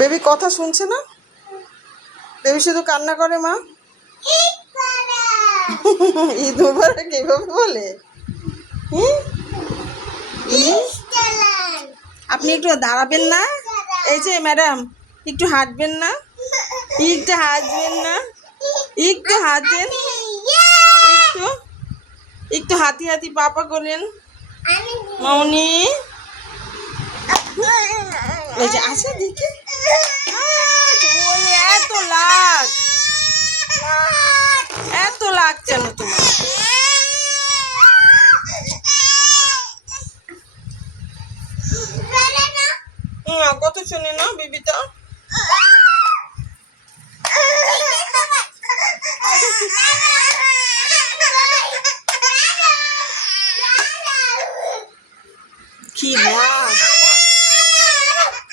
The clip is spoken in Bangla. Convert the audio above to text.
বেবি কথা শুনছে না, বেবি শুধু কান্না করে মা। ঈদ মুবারক এইভাবে বলে? আপনি একটু দাঁড়াবেন না? এই যে ম্যাডাম, একটু হাঁটবেন না? একটু হাঁটবেন না? একটু হাঁটেন, একটু একটু হাতি হাতি পাপা করেন মাউনি। এই যে আসে দেখি, এত লাগ, এত লাগছে না তোমার? কত শুনে না বেবিটা।